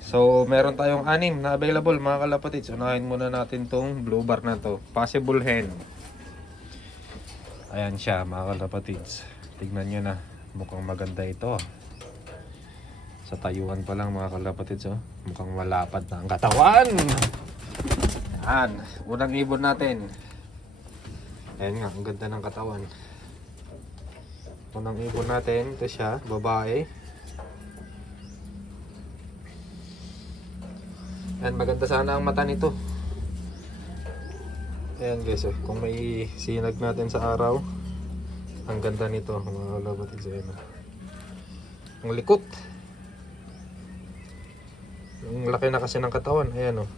So, meron tayong 6 na available mga kalapatids. Unahin muna natin tong blue bar na to. Possible hen. Ayan siya mga kalapatids. Tignan nyo na. Mukhang maganda ito. Sa tayuan pa lang mga kalapatids. Oh. Mukhang malapad na ang katawan. Ayan. Unang ibon natin. Ayan nga. Ang ganda ng katawan. Unang ibon natin. Ito siya. Babae. Ayan, maganda sana ang mata nito. Ayan guys, kung may sinag natin sa araw, ang ganda nito mga kalapatids. Ayan, ang likot, ang laki na kasi ng katawan. Ayan o.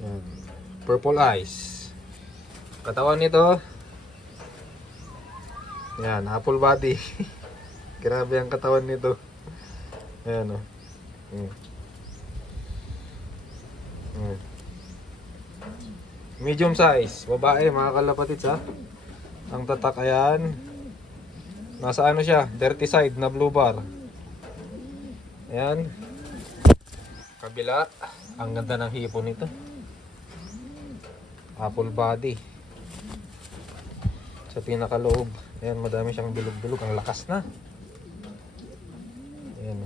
Ayan. Purple eyes. Katawan nito, ayan, apple body. Grabe ang katawan nito. Ayan o. Medium size, babae mga kalapatids ha. Ang tatak, ayan. Nasa ano siya, dirty side na blue bar. Ayan. Kabila, ang ganda ng hipo nito. Apple body. Sa pinakaloob, ayan, madami siyang bilog-bilog. Ang lakas na. Ayan.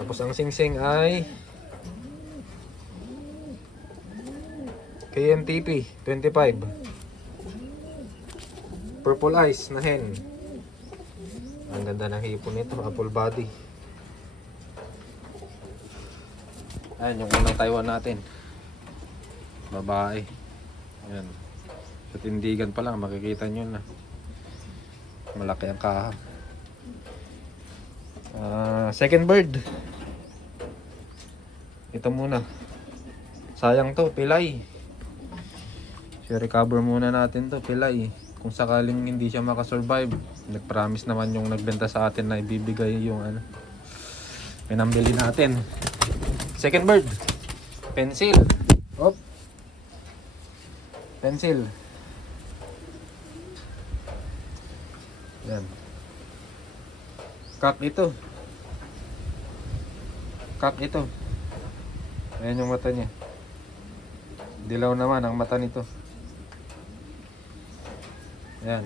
Tapos ang singsing ay KMTP 25. Purple eyes na hen. Ang ganda ng hipon nito, apple body. Ayan yung unang Taiwan natin. Babae. Ayan. Sa tindigan pa lang makikita nyo na malaki ang kaha. Second bird. Ito muna. Sayang to, pilay. I-recover muna natin to, pilay. Kung sakaling hindi siya makasurvive, nag-promise naman yung nagbenta sa atin na ibibigay yung ano, pinambili natin. Second bird. Pencil. Hop. Pencil. Yan. Kak ito. Kak ito. Ayan yung mata niya. Dilaw naman ang mata nito. Ayan.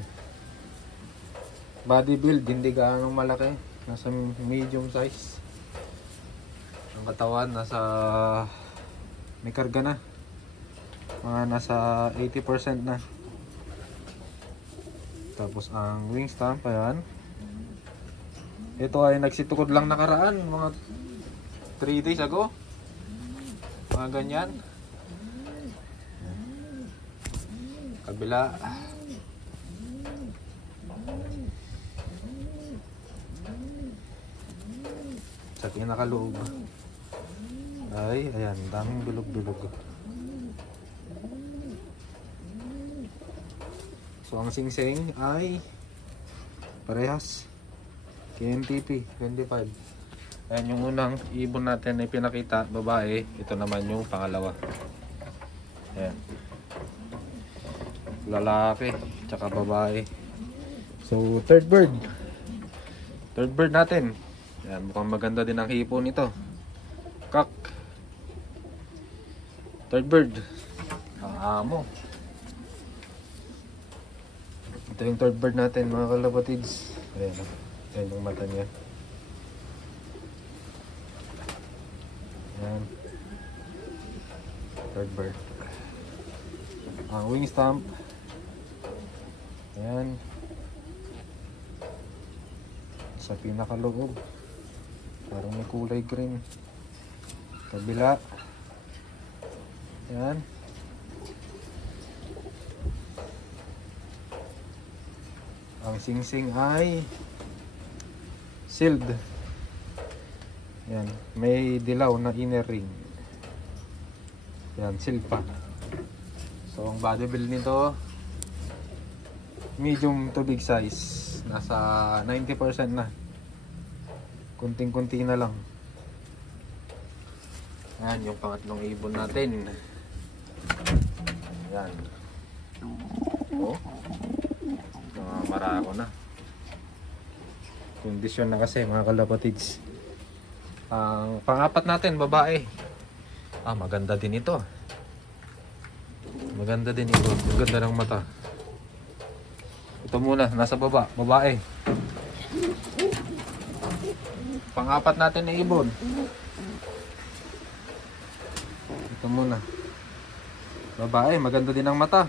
Body build, hindi gaano malaki. Nasa medium size. Ang katawan, nasa may karga na. Mga nasa 80% na. Tapos ang wing stamp, ayan. Ito ay nagsitukod lang nakaraan. Mga 3 days ago. Mga ganyan. Kabila. Sa pinakaloob ay ayan, daming bilog-bilog. So ang singsing ay parehas KMTP 25. Ayan yung unang ibon natin ay pinakita, babae. Ito naman yung pangalawa. Ayan. Lalaki, tsaka babae. So, third bird. Third bird natin. Ayan, mukhang maganda din ang hipo nito. Kak. Third bird. Ang amo. Ito yung third bird natin mga kalapatids. Ayan, ayan yung mata niya. Ayan. Third bird. Ang wing stamp. Ayan. Sa pinakaloob. Parang may kulay green. Kabila. Ayan. Ang singsing ay sealed. Ayan. May dilaw na inner ring. Ayan. Sealed pa. So ang body build nito medium to big size. Nasa 90% na. Kunting-kunti na lang. Ayan yung pangatlong ibon natin. Ayan. Oh. Marako na. Kondisyon na kasi mga kalapatids. Ang pang-apat natin, babae. Maganda din ito. Maganda din ito. Maganda ng mata. Ito muna, nasa baba, babae. Pang-apat natin na ibon. Ito muna. Babae, maganda din ang mata.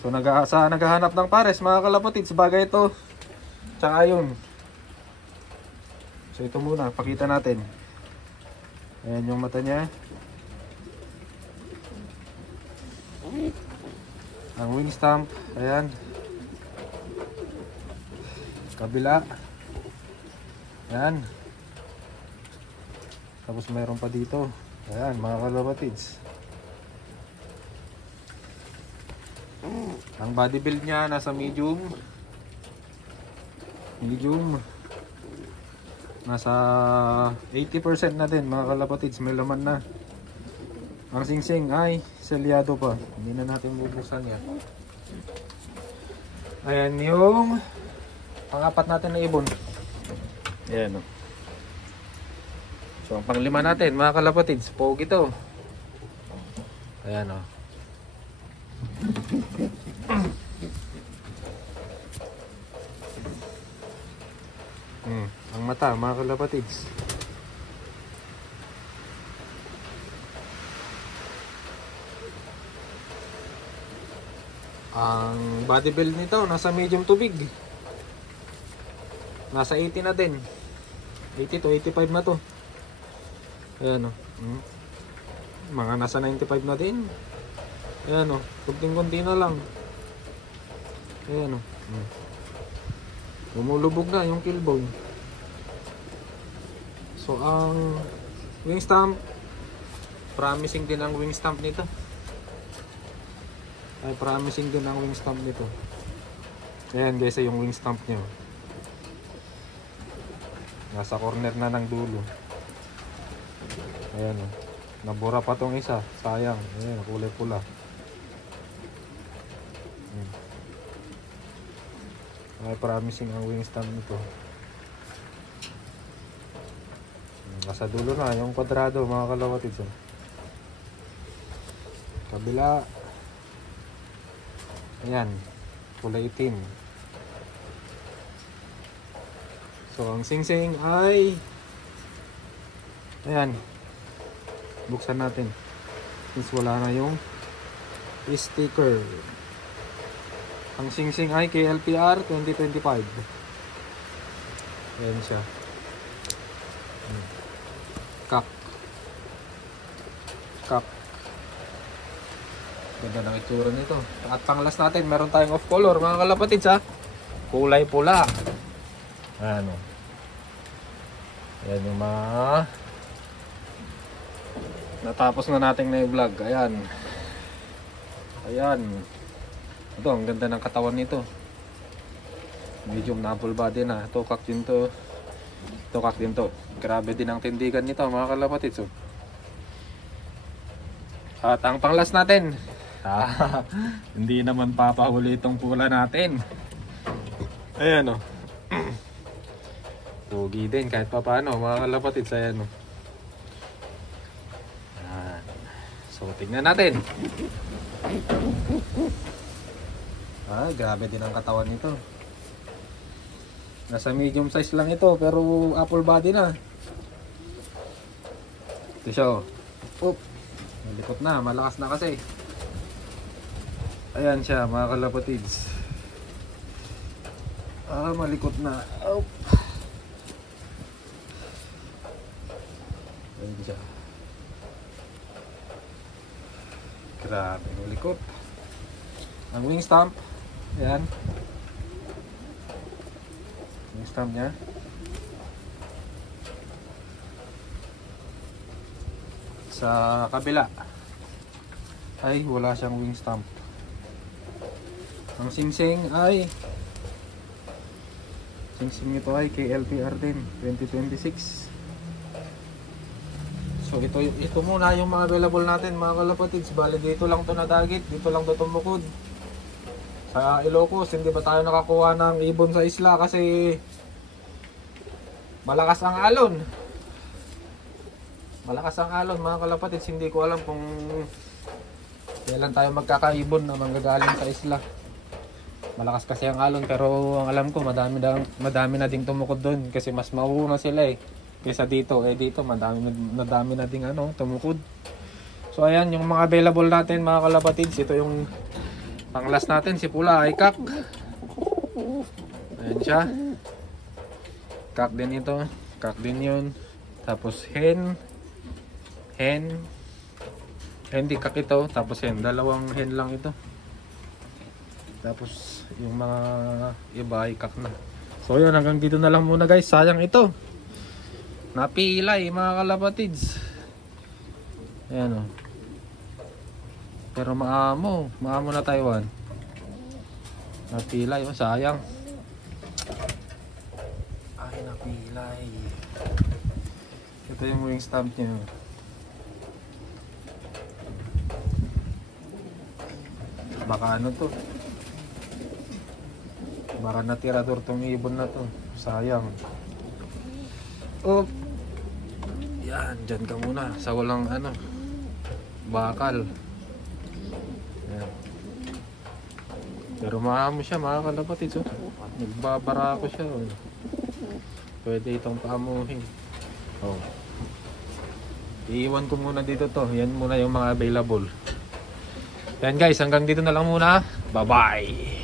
So naghahanap ng pares mga kalapatids, bagay ito. Tsaka yun. So ito muna, pakita natin. Ayan yung mata niya. Ang wing stamp, ayan. Kabila. Ayan. Tapos mayroon pa dito. Ayan mga kalapatids. Ang body build niya nasa medium. Nasa 80% na din mga kalapatids, may laman na. Ang singsing ay selyado pa, hindi na natin bubuksan yan. Ayan yung pang-apat natin na ibon. Ayan o. So ang pang-lima natin mga kalapatids, pogi ito. Ayan o. Ang mata mga kalapatids. Ang body build nito nasa medium to big. Nasa 80 na din. 80 to 85 na to. Ayan o. Mga nasa 95 na din. Ayan o. Kunting-kunti na lang. Ayan o. Lumulubog na yung killbone. So ang wing stamp, promising din ang wing stamp nito. Promising din ang wing stamp nito. Ayan guys, yung wing stamp niya. Nasa corner na ng dulo. Ayan o. Nabura pa tong isa. Sayang. Ayan, kulay pula. Ay, promising ang wing stamp nito. Nasa dulo na yung kwadrado mga kalapatids. Kabila. Ayan, kulay itim. So ang singsing ay ayan, buksan natin since wala na yung sticker. Ang singsing ay KLPR 2025. Ayan siya. Kak. Ganda ng itsura nito. At panglas natin, meron tayong off color mga kalapatids ha. Kulay pula. Ano. Ayan yung mga natapos na nating na-vlog. Ayan. Ayan. Ito, ang ganda ng katawan nito. Medium na full body na. Ito, kak din to. Ito, kak din to. Grabe din ang tindigan nito mga kalapatids. So. At ang panglas natin. Hindi naman papahuli itong pula natin. Ayan o. Pogi din kahit pa paano mga kalapatids. Ayan o. So tignan natin. Grabe din ang katawan nito. Nasa medium size lang ito pero apple body na. Ito siya o. Malikot na, malakas na kasi. Ayan siya mga kalapatids. Malikot na. Ayan siya. Grabe, malikot. Ang wing stamp. Ayan. Wing stamp niya. Sa kabila ay wala siyang wing stamp. Ang singsing ay nito ay KLPR din 2026. So ito muna yung mga available natin mga kalapatids. Bali dito lang to nadagit, dito lang to tumukod sa Ilocos. Hindi ba tayo nakakuha ng ibon sa isla kasi Malakas ang alon. Malakas ang alon mga kalapatids. Hindi ko alam kung kailan tayo magkakaibon na manggagaling sa isla. Malakas kasi ang alon, pero ang alam ko madami na ding tumukod doon kasi mas mauuna sila eh kaysa dito. Dito madami na ding tumukod. So ayan yung mga available natin mga kalapatids. Ito yung pang last natin, si Pula ay kak. Ayan siya. Kak din ito, kak din yun. Tapos hen di kak ito, tapos hen, dalawang hen lang ito. Tapos yung mga iba ay kak na. So yun, hanggang dito na lang muna guys. Sayang ito, napilay mga kalapatids. Ayan o. Pero maamo na Taiwan. Napilay o, sayang. Ay, napilay. Ito yung wing stamp niya. Baka to, baka natirador tong ibon na to. Sayang. Oh, yan, dyan ka muna sa walang bakal. Yan. Pero maamo siya mga kalapatids. Nagbabara ko siya. Pwede itong paamuhin. Iiwan ko muna dito to. Yan muna yung mga available. Yan guys, hanggang dito na lang muna. Bye bye.